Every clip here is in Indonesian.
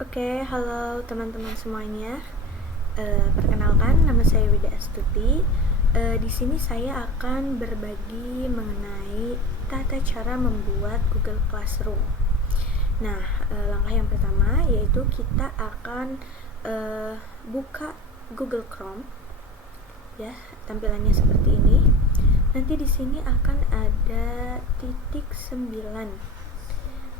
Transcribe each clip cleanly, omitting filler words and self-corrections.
Oke, halo teman-teman semuanya. Perkenalkan, nama saya Wida Astuti. Di sini saya akan berbagi mengenai tata cara membuat Google Classroom. Nah, langkah yang pertama yaitu kita akan buka Google Chrome, ya, tampilannya seperti ini. Nanti di sini akan ada titik 9.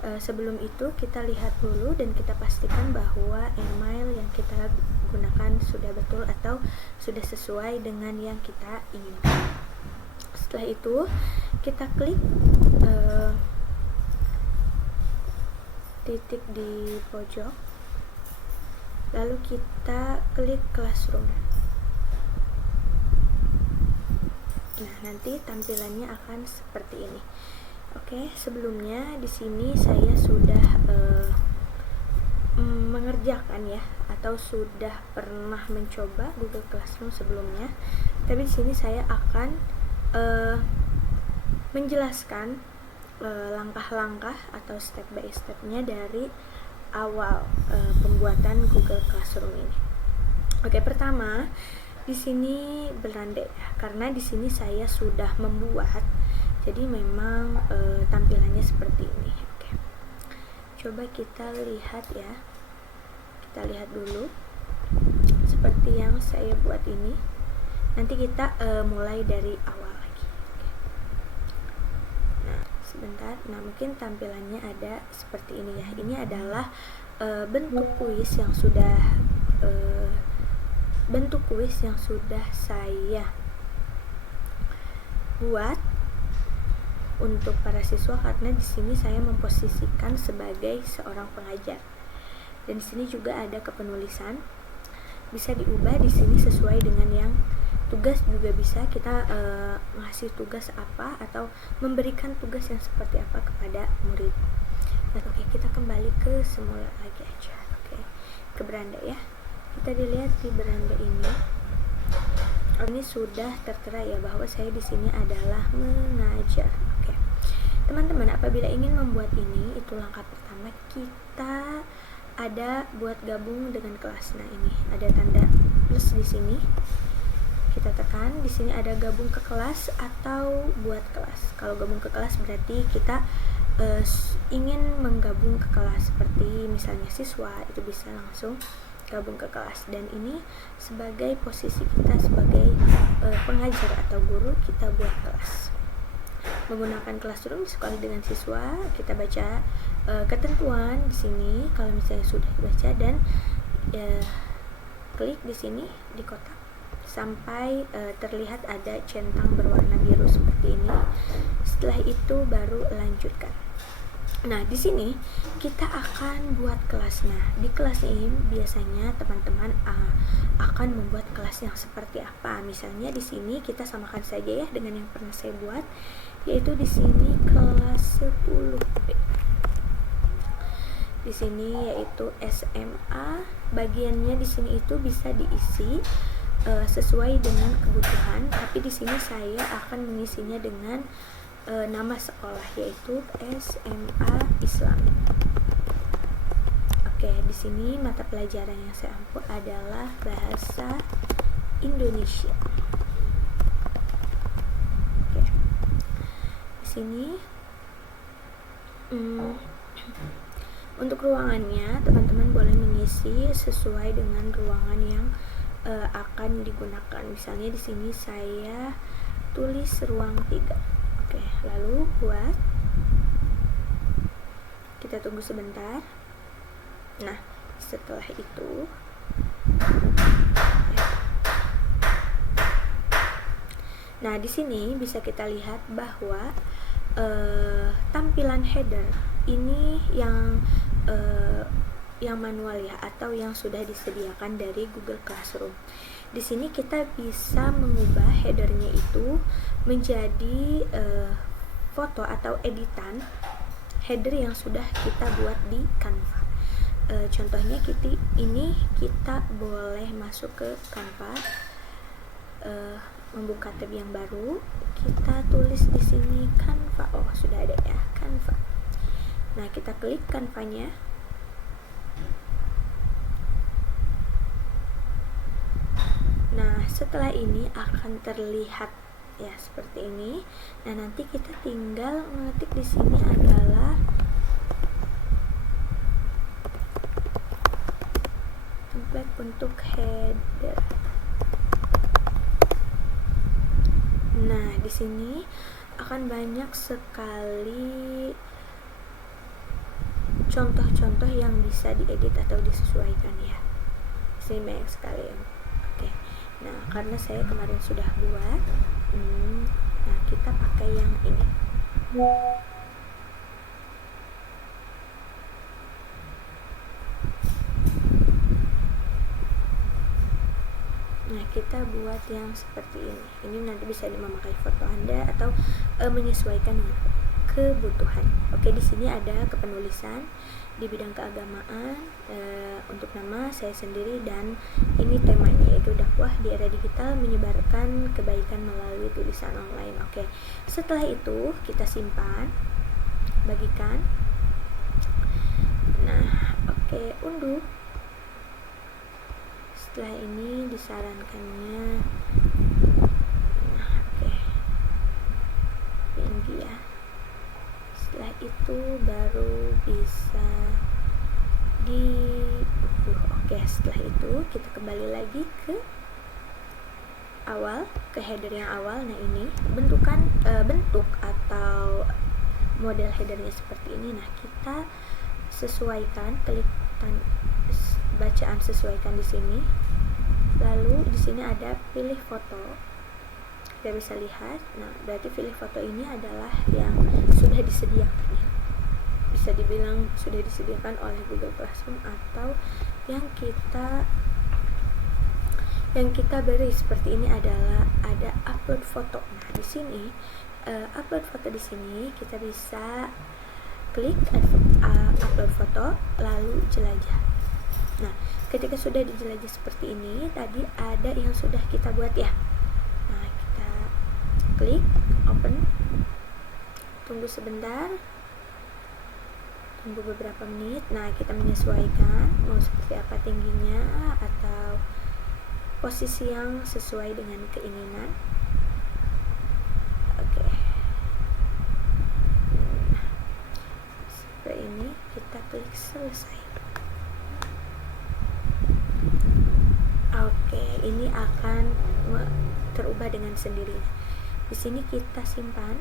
Sebelum itu kita lihat dulu dan kita pastikan bahwa email yang kita gunakan sudah betul atau sudah sesuai dengan yang kita inginkan. Setelah itu kita klik titik di pojok, lalu kita klik Classroom. Nah, nanti tampilannya akan seperti ini. Oke, sebelumnya di sini saya sudah mengerjakan ya, atau sudah pernah mencoba Google Classroom sebelumnya. Tapi di sini saya akan menjelaskan langkah-langkah atau step by stepnya dari awal pembuatan Google Classroom ini. Oke, pertama di sini berandai ya, karena di sini saya sudah membuat. Jadi memang tampilannya seperti ini. Oke. Coba kita lihat ya. Kita lihat dulu seperti yang saya buat ini. Nanti kita mulai dari awal lagi. Oke. Nah, sebentar. Nah, mungkin tampilannya ada seperti ini ya. Ini adalah bentuk kuis yang sudah saya buat untuk para siswa, karena di sini saya memposisikan sebagai seorang pengajar. Dan di sini juga ada kepenulisan. Bisa diubah di sini sesuai dengan yang tugas, juga bisa kita ngasih tugas apa atau memberikan tugas yang seperti apa kepada murid. Nah, oke, kita kembali ke semula lagi aja. Oke, ke beranda ya. Kita dilihat di beranda ini. Ini sudah tertera ya bahwa saya di sini adalah mengajar. Oke. Teman-teman, apabila ingin membuat ini, itu langkah pertama kita ada buat gabung dengan kelas. Nah, ini ada tanda plus di sini. Kita tekan, di sini ada gabung ke kelas atau buat kelas. Kalau gabung ke kelas berarti kita ingin menggabung ke kelas, seperti misalnya siswa, itu bisa langsung gabung ke kelas. Dan ini sebagai posisi kita sebagai pengajar atau guru, kita buat kelas menggunakan Classroom sekali dengan siswa. Kita baca ketentuan di sini kalau misalnya sudah dibaca, dan klik di sini di kotak sampai terlihat ada centang berwarna biru seperti ini. Setelah itu baru lanjutkan. Nah, di sini kita akan buat kelas. Nah, di kelas ini biasanya teman-teman akan membuat kelas yang seperti apa. Misalnya di sini kita samakan saja ya dengan yang pernah saya buat, yaitu di sini kelas 10B. Di sini yaitu SMA. Bagiannya di sini itu bisa diisi sesuai dengan kebutuhan, tapi di sini saya akan mengisinya dengan nama sekolah, yaitu SMA Islam. Oke, di sini mata pelajaran yang saya ambil adalah bahasa Indonesia. Oke. Di sini untuk ruangannya teman-teman boleh mengisi sesuai dengan ruangan yang akan digunakan. Misalnya di sini saya tulis ruang 3. Oke, lalu buat. Kita tunggu sebentar. Nah, setelah itu nah, di sini bisa kita lihat bahwa tampilan header ini yang manual ya, atau yang sudah disediakan dari Google Classroom. Di sini kita bisa mengubah headernya itu menjadi foto atau editan header yang sudah kita buat di Canva. Contohnya kita boleh masuk ke Canva, membuka tab yang baru, kita tulis di sini Canva. Oh, sudah ada ya, Canva. Nah, kita klik Canva-nya. Nah, setelah ini akan terlihat ya seperti ini. Nah, nanti kita tinggal mengetik di sini adalah template untuk header. Nah, di sini akan banyak sekali contoh-contoh yang bisa diedit atau disesuaikan ya. Di sini banyak sekali ya. Oke. Nah, karena saya kemarin sudah buat, nah kita pakai yang ini. Nah, kita buat yang seperti ini. Ini nanti bisa memakai foto Anda atau menyesuaikan dengan kebutuhan. Oke, di sini ada kepenulisan di bidang keagamaan, untuk nama saya sendiri, dan ini temanya yaitu dakwah di era digital menyebarkan kebaikan melalui tulisan online. Oke. Setelah itu kita simpan, bagikan. Nah, oke, unduh. Setelah ini disarankannya PNG ya. Setelah itu baru bisa oke, setelah itu kita kembali lagi ke awal, ke header yang awal. Nah, ini bentuk atau model headernya seperti ini. Nah, kita sesuaikan, klik bacaan sesuaikan di sini. Lalu di sini ada pilih foto. Kita bisa lihat. Nah, berarti pilih foto ini adalah yang sudah disediakan ya. Bisa dibilang sudah disediakan oleh Google Classroom atau yang kita beri seperti ini adalah ada upload foto. Nah, di sini upload foto di sini kita bisa klik upload foto lalu jelajah. Nah, ketika sudah dijelajah seperti ini, tadi ada yang sudah kita buat ya. Nah, kita klik open, tunggu sebentar, tunggu beberapa menit. Nah, kita menyesuaikan mau seperti apa tingginya atau posisi yang sesuai dengan keinginan. Oke. Nah, seperti ini kita klik selesai. Oke, ini akan terubah dengan sendirinya. Di sini kita simpan.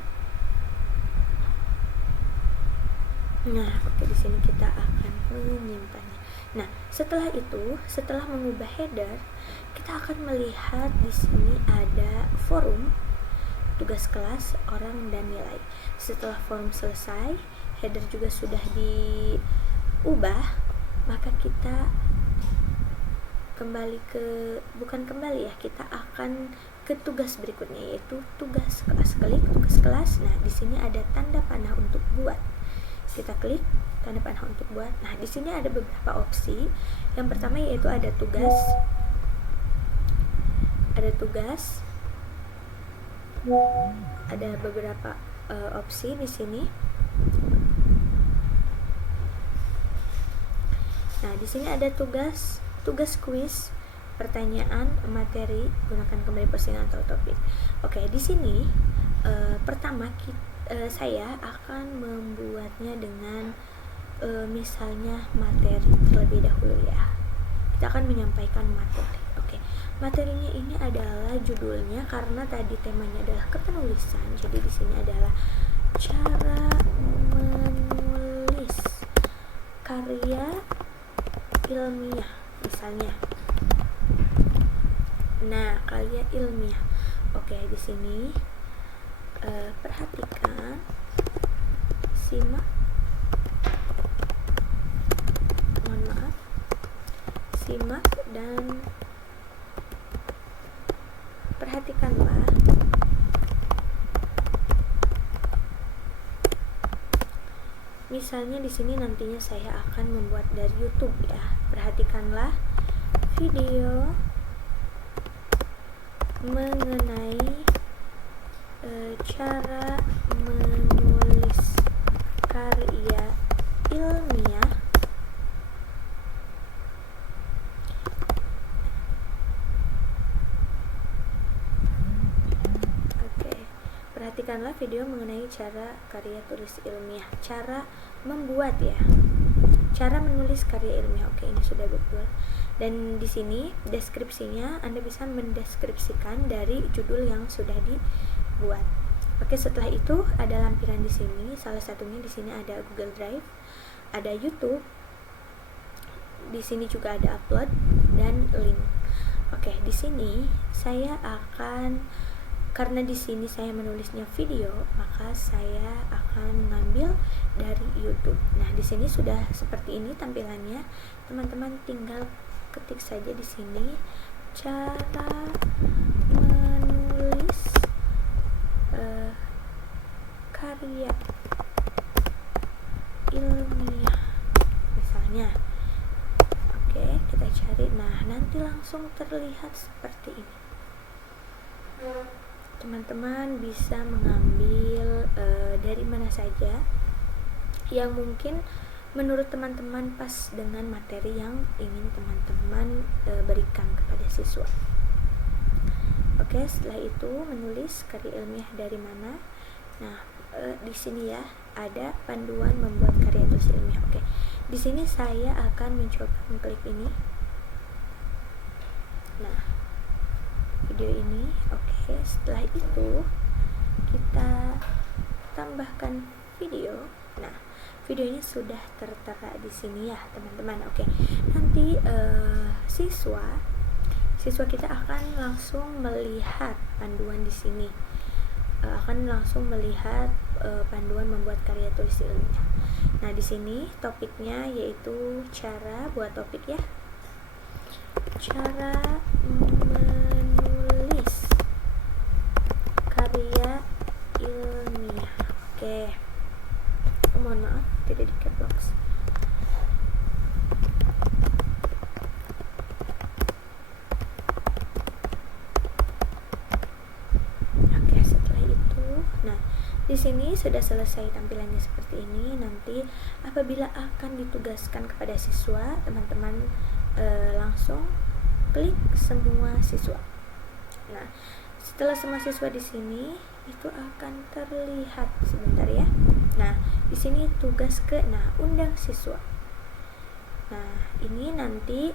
Nah, oke, di sini kita akan menyimpannya. Nah, setelah itu, setelah mengubah header, kita akan melihat di sini ada forum, tugas kelas, orang, dan nilai. Setelah forum selesai, header juga sudah diubah, maka kita kita akan ke tugas berikutnya, yaitu tugas kelas. Klik tugas kelas. Nah, di sini ada tanda panah untuk buat. Kita klik tanda panah untuk buat. Nah, di sini ada beberapa opsi. Yang pertama yaitu ada tugas. Ada beberapa opsi di sini. Nah, di sini ada tugas kuis, pertanyaan, materi, gunakan kembali postingan atau topik. Oke, di sini pertama saya akan membuatnya dengan misalnya materi terlebih dahulu ya. Kita akan menyampaikan materi. Oke, materinya ini adalah judulnya karena tadi temanya adalah kepenulisan. Jadi di sini adalah cara menulis karya ilmiah misalnya. Nah, karya ilmiah. Oke, di sini perhatikan, simak, simak dan perhatikanlah misalnya di sini nantinya saya akan membuat dari YouTube ya. Perhatikanlah video mengenai cara menulis karya ilmiah saksikanlah video mengenai cara karya tulis ilmiah, cara membuat ya, cara menulis karya ilmiah. Oke, ini sudah betul. Dan di sini deskripsinya Anda bisa mendeskripsikan dari judul yang sudah dibuat. Oke, setelah itu ada lampiran di sini. Salah satunya di sini ada Google Drive, ada YouTube. Di sini juga ada upload dan link. Oke, di sini saya akan, karena di sini saya menulisnya video, maka saya akan mengambil dari YouTube. Nah, di sini sudah seperti ini tampilannya. Teman-teman tinggal ketik saja di sini cara menulis karya ilmiah misalnya. Oke, kita cari. Nah, nanti langsung terlihat seperti ini. Teman-teman bisa mengambil dari mana saja yang mungkin menurut teman-teman pas dengan materi yang ingin teman-teman berikan kepada siswa. Oke, setelah itu menulis karya ilmiah dari mana. Nah, di sini ya ada panduan membuat karya tulis ilmiah. Oke, di sini saya akan mencoba mengklik ini. Nah, video ini. Oke, setelah itu kita tambahkan video. Nah, video ini sudah tertera di sini ya teman-teman. Oke, nanti siswa kita akan langsung melihat panduan di sini, akan langsung melihat panduan membuat karya tulis ilmiah. Nah, di sini topiknya yaitu cara buat topik ya, cara menulis karya ilmiah. Oke, mohon maaf tidak di capbox. Oke, setelah itu, nah di sini sudah selesai tampilannya seperti ini. Nanti apabila akan ditugaskan kepada siswa, teman-teman langsung klik semua siswa. Nah, setelah semua siswa di sini itu akan terlihat sebentar ya. Nah, di sini tugas ke, nah undang siswa. Nah, ini nanti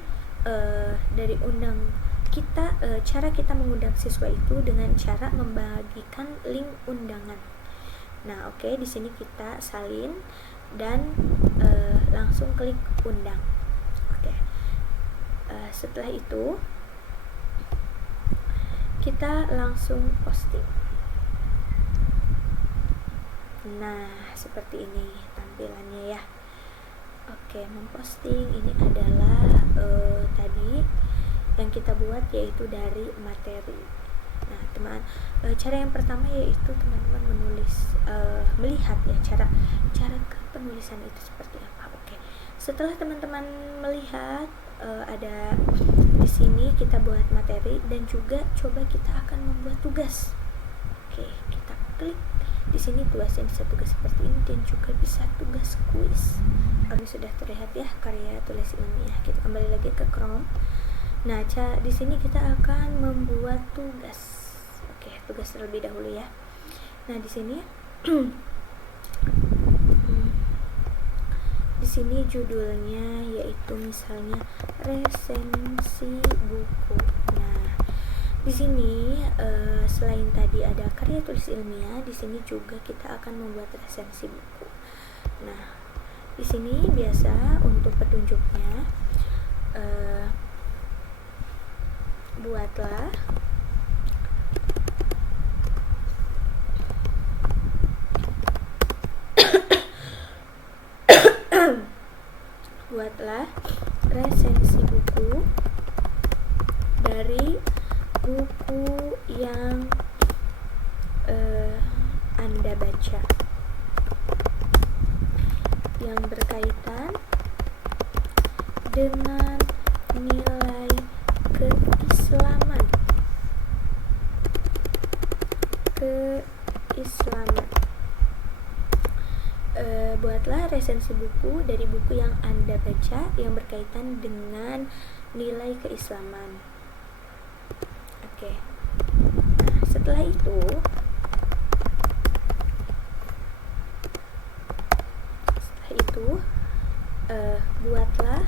dari undang kita, cara kita mengundang siswa itu dengan cara membagikan link undangan. Nah, oke, di sini kita salin dan langsung klik undang. Oke, setelah itu kita langsung posting. Nah, seperti ini tampilannya ya. Oke, memposting ini adalah tadi yang kita buat yaitu dari materi. Nah, cara yang pertama yaitu teman-teman menulis, melihat ya cara kepenulisan itu seperti apa. Oke, setelah teman-teman melihat ada di sini kita buat materi dan juga coba kita akan membuat tugas. Oke, kita klik di sini tugasnya bisa tugas seperti ini dan juga bisa tugas kuis. Ini sudah terlihat ya karya tulis ilmiah. Kita kembali lagi ke Chrome. Nah, di sini kita akan membuat tugas. Oke, tugas terlebih dahulu ya. Nah, di sini di sini judulnya yaitu misalnya resensi buku. Nah, di sini selain tadi ada karya tulis ilmiah, di sini juga kita akan membuat resensi buku. Nah, di sini biasa untuk petunjuknya buatlah resensi buku dari buku yang Anda baca yang berkaitan dengan nilai keislaman. Buatlah resensi buku dari buku yang Anda baca yang berkaitan dengan nilai keislaman. Oke. Nah, setelah itu itu buatlah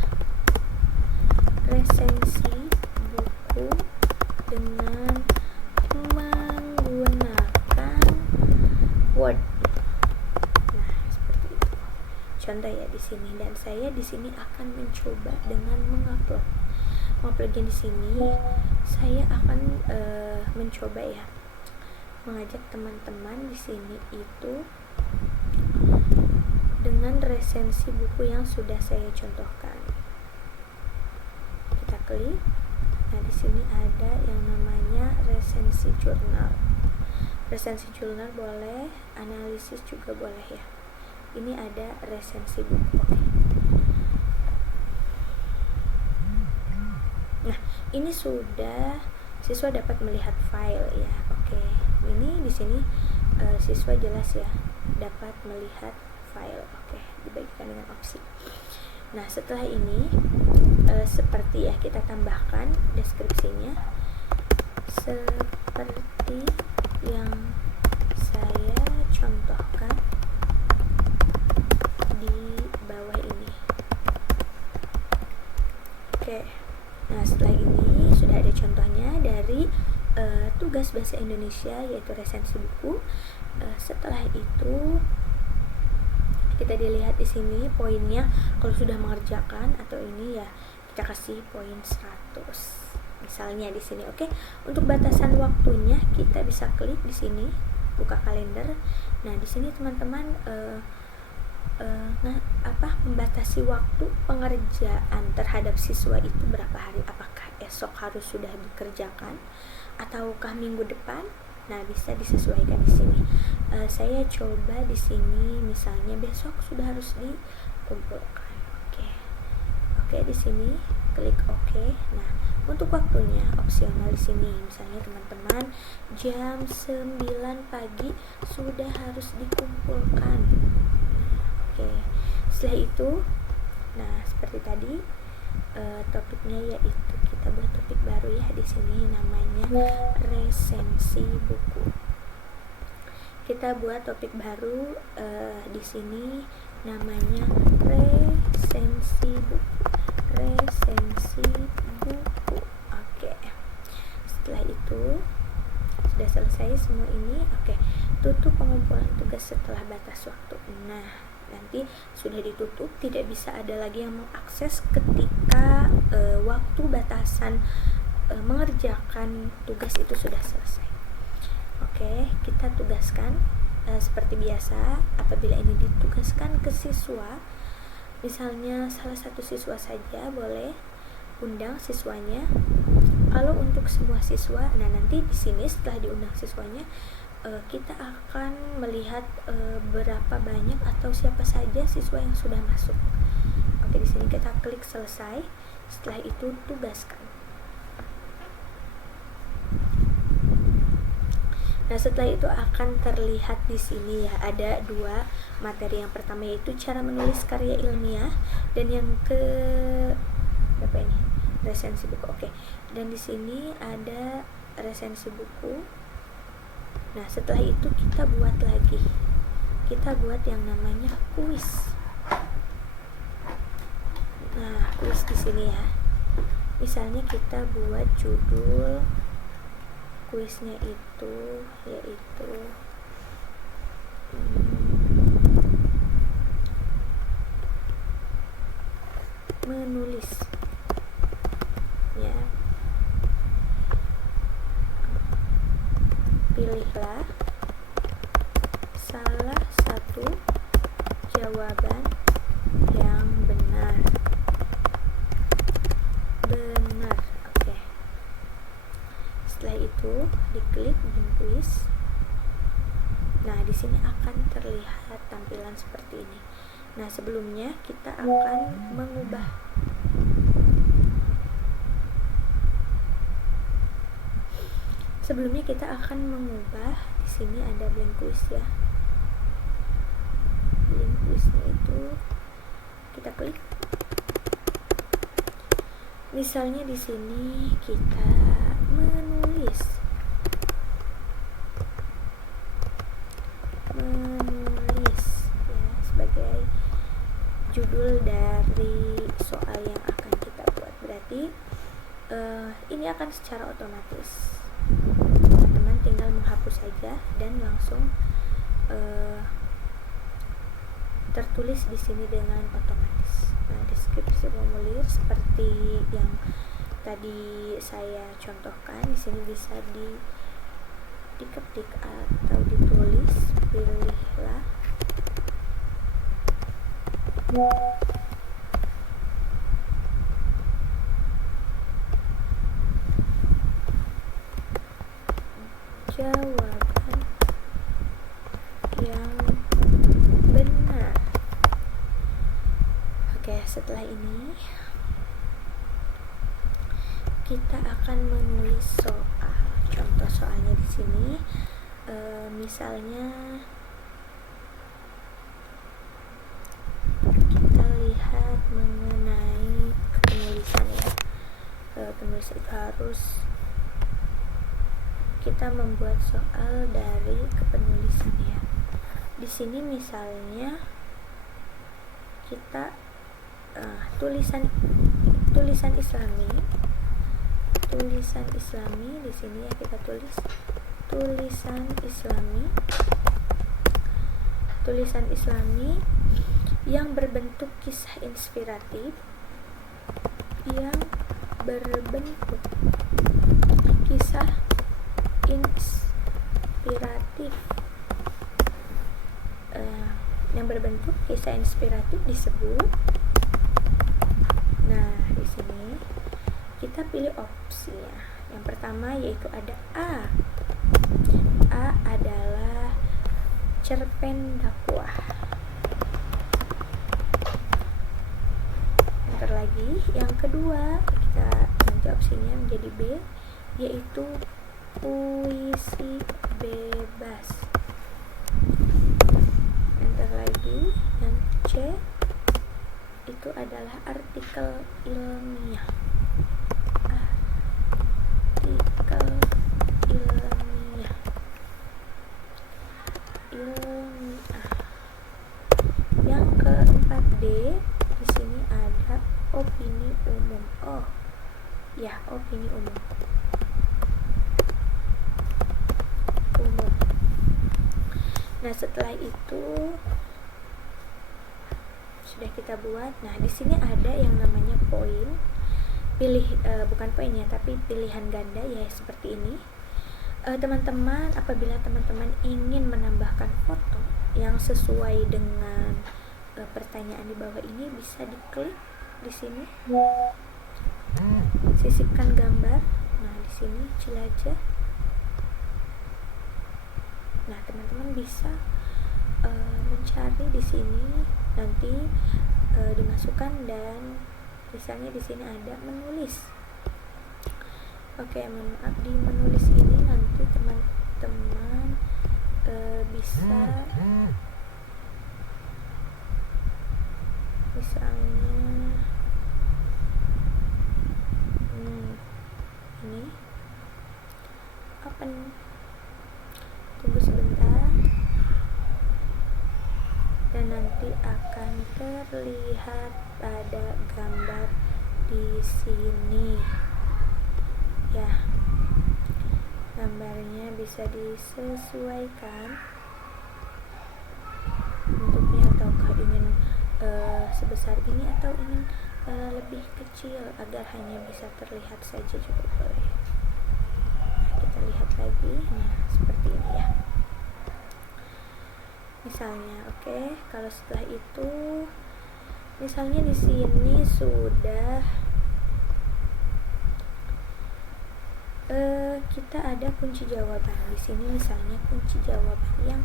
resensi buku dengan menggunakan Word. Nah, seperti itu. Contoh ya di sini, dan saya di sini akan mencoba dengan menguploadnya di sini. Saya akan mencoba ya, mengajak teman-teman di sini itu dengan resensi buku yang sudah saya contohkan. Kita klik. Nah, di sini ada yang namanya resensi jurnal. Resensi jurnal boleh, analisis juga boleh ya. Ini ada resensi buku. Nah, ini sudah siswa dapat melihat file ya. Ini di sini siswa jelas ya dapat melihat file. Dibagikan dengan opsi. Nah, setelah ini seperti ya, kita tambahkan deskripsinya seperti yang saya contohkan di bawah ini. Nah, setelah ini sudah ada contohnya dari tugas bahasa Indonesia, yaitu resensi buku. Setelah itu kita dilihat di sini poinnya, kalau sudah mengerjakan atau ini ya kita kasih poin 100 misalnya di sini. Untuk batasan waktunya kita bisa klik di sini, buka kalender. Nah, di sini teman-teman membatasi waktu pengerjaan terhadap siswa itu berapa hari, apakah esok harus sudah dikerjakan ataukah minggu depan. Nah, bisa disesuaikan di sini. Saya coba di sini misalnya besok sudah harus dikumpulkan. Oke, di sini klik OK. Nah, untuk waktunya opsional di sini. Misalnya teman-teman jam 9 pagi sudah harus dikumpulkan. Setelah itu, nah seperti tadi topiknya yaitu kita buat topik baru ya di sini, namanya resensi buku. Kita buat topik baru di sini namanya resensi buku. Setelah itu sudah selesai semua ini. Tutup pengumpulan tugas setelah batas waktu. Nah, nanti sudah ditutup, tidak bisa ada lagi yang mengakses ketika waktu batasan mengerjakan tugas itu sudah selesai. Kita tugaskan seperti biasa. Apabila ini ditugaskan ke siswa, misalnya salah satu siswa saja, boleh undang siswanya. Kalau untuk semua siswa, nah nanti di sini setelah diundang siswanya, kita akan melihat berapa banyak atau siapa saja siswa yang sudah masuk. Di sini kita klik selesai. Setelah itu tugaskan. Nah, setelah itu akan terlihat di sini ya, ada 2 materi. Yang pertama yaitu cara menulis karya ilmiah, dan yang ke berapa ini? Resensi buku. Dan di sini ada resensi buku. Nah, setelah itu kita buat lagi. Kita buat yang namanya kuis. Nah, kuis di sini ya. Misalnya kita buat judul kuisnya itu yaitu menulis ya. Pilihlah salah satu jawaban yang benar. Setelah itu diklik bin kuis. Nah, di sini akan terlihat tampilan seperti ini. Nah, sebelumnya kita akan mengubah. Sebelumnya kita akan mengubah. Di sini ada blank quiz ya. Blank quiznya itu kita klik. Misalnya di sini kita menulis ya sebagai judul dari soal yang akan kita buat. Berarti ini akan secara otomatis. Teman-teman tinggal menghapus saja dan langsung tertulis di sini dengan otomatis. Nah, deskripsi formulir seperti yang tadi saya contohkan di sini bisa diketik atau ditulis. Pilihlah jawaban yang benar. Oke, setelah ini kita akan menulis soal. Contoh soalnya di sini, misalnya kita lihat mengenai penulisan ya. Penulis itu harus kita membuat soal dari kepenulisan ya. Di sini misalnya kita tulisan Islami di sini ya, kita tulis tulisan Islami yang berbentuk kisah inspiratif, disebut. Nah, di sini kita pilih opsinya. Yang pertama yaitu ada A. A adalah cerpen dakwah. Enter lagi. Yang kedua, kita ganti opsinya menjadi B, yaitu puisi bebas. Enter lagi. Yang C itu adalah artikel ilmiah. Yang keempat D, di sini ada opini umum. Opini umum. Nah, setelah itu sudah kita buat. Nah, di sini ada yang namanya poin. Bukan poin ya, tapi pilihan ganda ya, seperti ini. Teman-teman, apabila teman-teman ingin menambahkan foto yang sesuai dengan pertanyaan di bawah ini, bisa diklik di sini, sisipkan gambar. Nah, di sini jelajah. Nah, teman-teman bisa mencari di sini, nanti dimasukkan, dan misalnya di sini ada menulis. Oke, maaf, di menulis ini nanti teman-teman bisa misalnya ini open. Tunggu sebentar dan nanti akan terlihat pada gambar di sini ya. Gambarnya bisa disesuaikan bentuknya, ataukah ingin sebesar ini atau ingin lebih kecil agar hanya bisa terlihat saja juga boleh. Nah, kita lihat lagi. Nah, seperti ini ya misalnya. Oke, kalau setelah itu misalnya di sini sudah kita ada kunci jawaban. Di sini misalnya kunci jawaban yang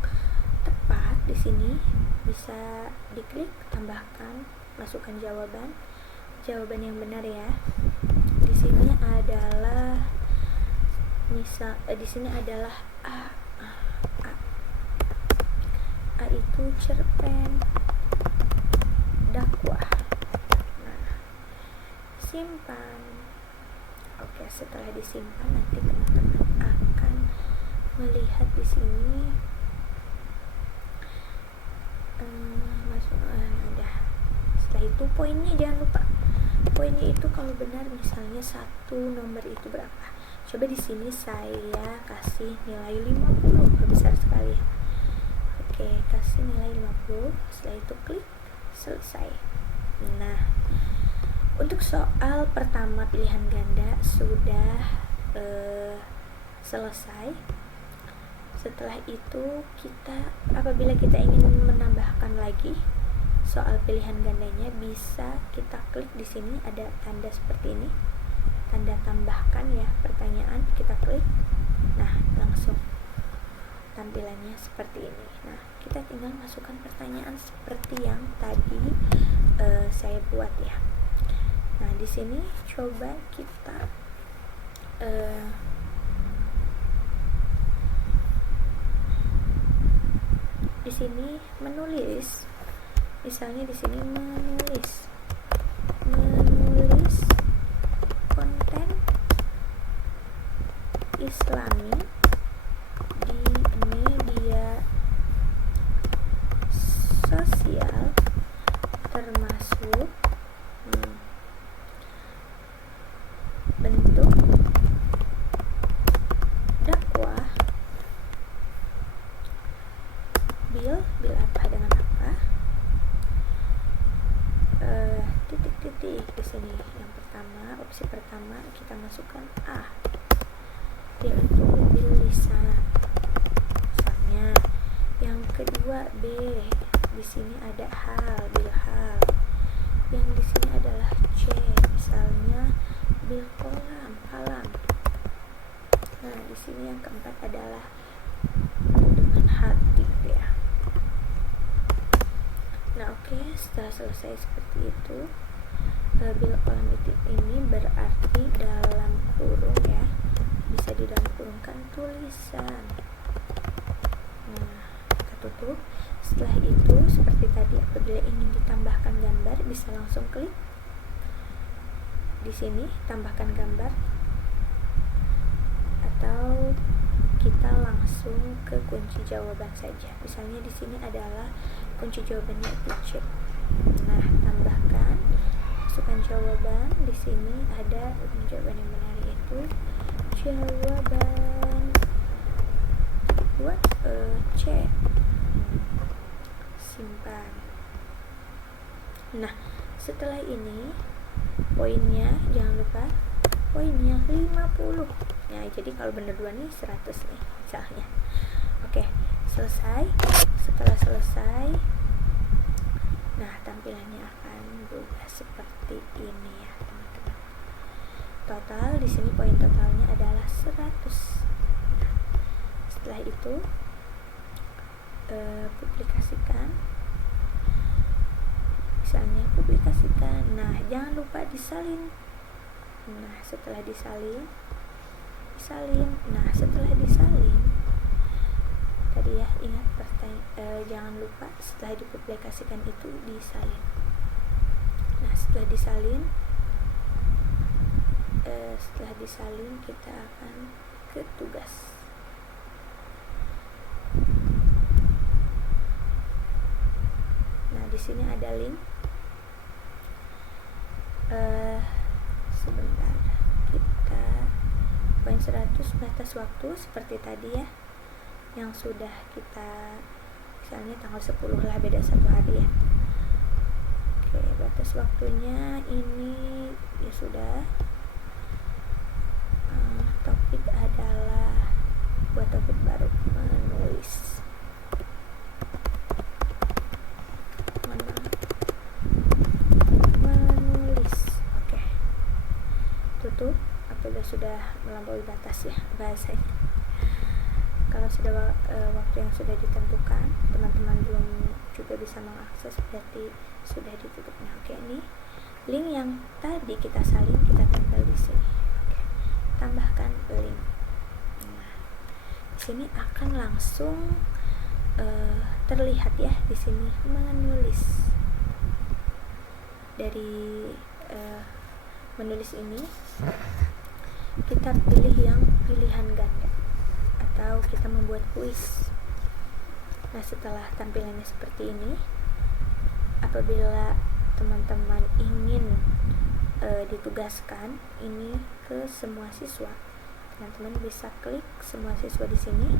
tepat di sini bisa diklik, tambahkan, masukkan jawaban yang benar ya. Di sini adalah di sini adalah A itu cerpen dakwah. Nah, simpan. Oke, setelah disimpan nanti teman-teman akan melihat di sini udah. Setelah itu poinnya jangan lupa. Poinnya itu kalau benar misalnya 1 nomor itu berapa? Coba di sini saya kasih nilai 50, besar sekali. Oke, kasih nilai 50. Setelah itu klik selesai. Nah, untuk soal pertama pilihan ganda sudah selesai. Setelah itu apabila kita ingin menambahkan lagi soal pilihan gandanya, bisa kita klik di sini ada tanda seperti ini, tanda tambahkan ya, pertanyaan, kita klik. Nah, langsung tampilannya seperti ini. Nah, kita tinggal masukkan pertanyaan seperti yang tadi saya buat ya. Nah, di sini coba kita di sini menulis, misalnya di sini menulis konten Islami di media sosial termasuk bentuk dakwah, bil apa dengan apa, titik-titik di sini. Yang pertama, opsi pertama kita masukkan A, yaitu bil lisan misalnya. Yang kedua B, di sini ada hal, bil hal. Yang di sini adalah C, misalnya bil kolam, kalam. Nah, di sini yang keempat adalah dengan hati ya. Nah, oke, setelah selesai seperti itu, bil kolam titik ini berarti dalam kurung ya, bisa di dalam kurungkan tulisan. Nah, kita tutup. Setelah itu seperti tadi, apabila ingin ditambahkan gambar bisa langsung klik di sini tambahkan gambar, atau kita langsung ke kunci jawaban saja. Misalnya di sini adalah kunci jawabannya itu C. Nah, tambahkan, masukkan jawaban. Di sini ada jawaban yang benar, yaitu jawaban buat C. Simpan. Nah, setelah ini poinnya jangan lupa, poinnya 50. Nah, jadi kalau benar 2 nih 100 nih misalnya. Oke, selesai. Setelah selesai, nah tampilannya akan berubah seperti ini ya, teman-teman. Total di sini poin totalnya adalah 100. Nah, setelah itu publikasikan. Misalnya publikasikan. Nah, jangan lupa disalin. Nah, setelah disalin. Nah, setelah disalin tadi ya, ingat jangan lupa setelah dipublikasikan itu disalin. Nah, setelah disalin kita akan ke tugas. Nah, di sini ada link. Sebentar, kita poin 100 batas waktu seperti tadi ya, yang sudah kita misalnya tanggal 10 lah, beda 1 hari ya. Oke, batas waktunya ini ya sudah. Topik adalah buat topik baru, menulis. Oke, tutup apabila sudah melampaui batas ya bahasanya. Kalau sudah waktu yang sudah ditentukan, teman-teman belum juga bisa mengakses, berarti sudah ditutup. Nah, oke, ini link yang tadi kita salin kita tempel di sini. Oke, tambahkan link. Nah, di sini akan langsung terlihat ya, di sini menulis. Dari menulis ini kita pilih yang pilihan ganda, atau kita membuat kuis. Nah, setelah tampilannya seperti ini, apabila teman-teman ingin ditugaskan ini ke semua siswa, teman-teman bisa klik semua siswa di sini.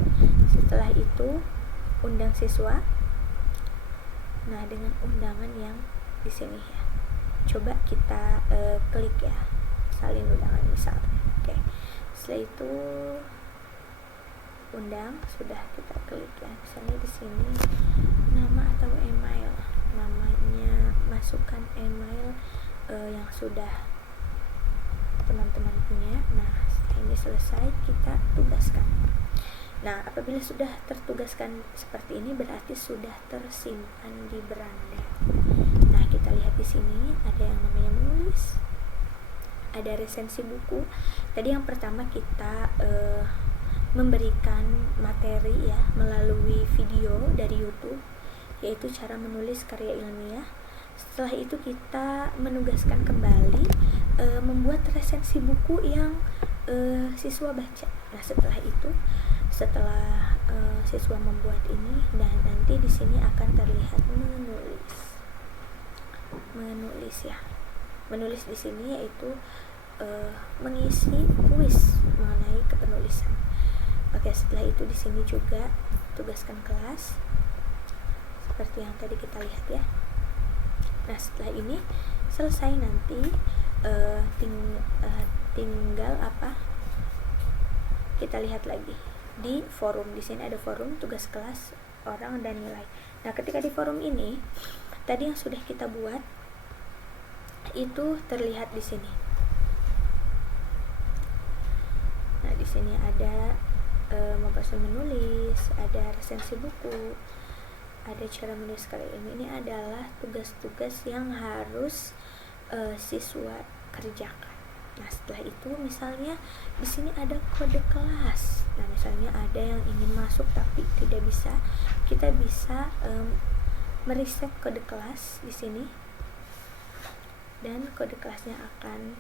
Setelah itu undang siswa. Nah, dengan undangan yang di sini ya, coba kita klik ya, salin undangan misalnya. Oke, setelah itu undang, sudah kita klik ya, misalnya di sini nama atau email, namanya masukkan email yang sudah teman-teman punya. Nah, setelah ini selesai, kita tugaskan. Nah, apabila sudah tertugaskan seperti ini, berarti sudah tersimpan di beranda. Nah, kita lihat di sini ada yang namanya menulis, ada resensi buku. Tadi yang pertama kita memberikan materi ya melalui video dari YouTube, yaitu cara menulis karya ilmiah. Setelah itu kita menugaskan kembali membuat resensi buku yang siswa baca. Nah, setelah siswa membuat ini, dan nanti di sini akan terlihat menulis ya. Menulis di sini yaitu mengisi kuis mengenai kepenulisan. Oke, setelah itu di sini juga tugaskan kelas seperti yang tadi kita lihat ya. Nah, setelah ini selesai, nanti tinggal apa? Kita lihat lagi di forum. Di sini ada forum, tugas kelas, orang, dan nilai. Nah, ketika di forum ini, tadi yang sudah kita buat itu terlihat di sini. Nah, di sini ada memproses menulis, ada resensi buku, ada cara menulis karya ilmiah. Ini adalah tugas-tugas yang harus siswa kerjakan. Nah, setelah itu misalnya di sini ada kode kelas. Nah, misalnya ada yang ingin masuk tapi tidak bisa, kita bisa mereset kode kelas di sini, dan kode kelasnya akan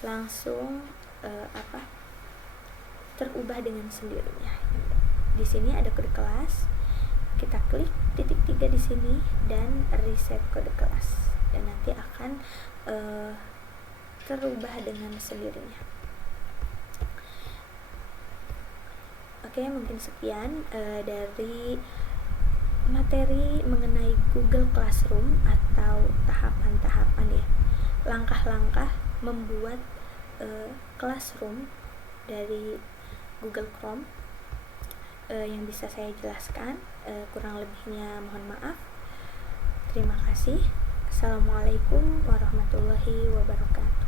langsung terubah dengan sendirinya. Di sini ada kode kelas, kita klik titik 3 di sini dan reset kode kelas, dan nanti akan terubah dengan sendirinya. Oke, mungkin sekian dari materi mengenai Google Classroom atau tahapan-tahapan ya, langkah-langkah membuat Classroom dari Google Chrome yang bisa saya jelaskan. Kurang lebihnya mohon maaf. Terima kasih. Assalamualaikum warahmatullahi wabarakatuh.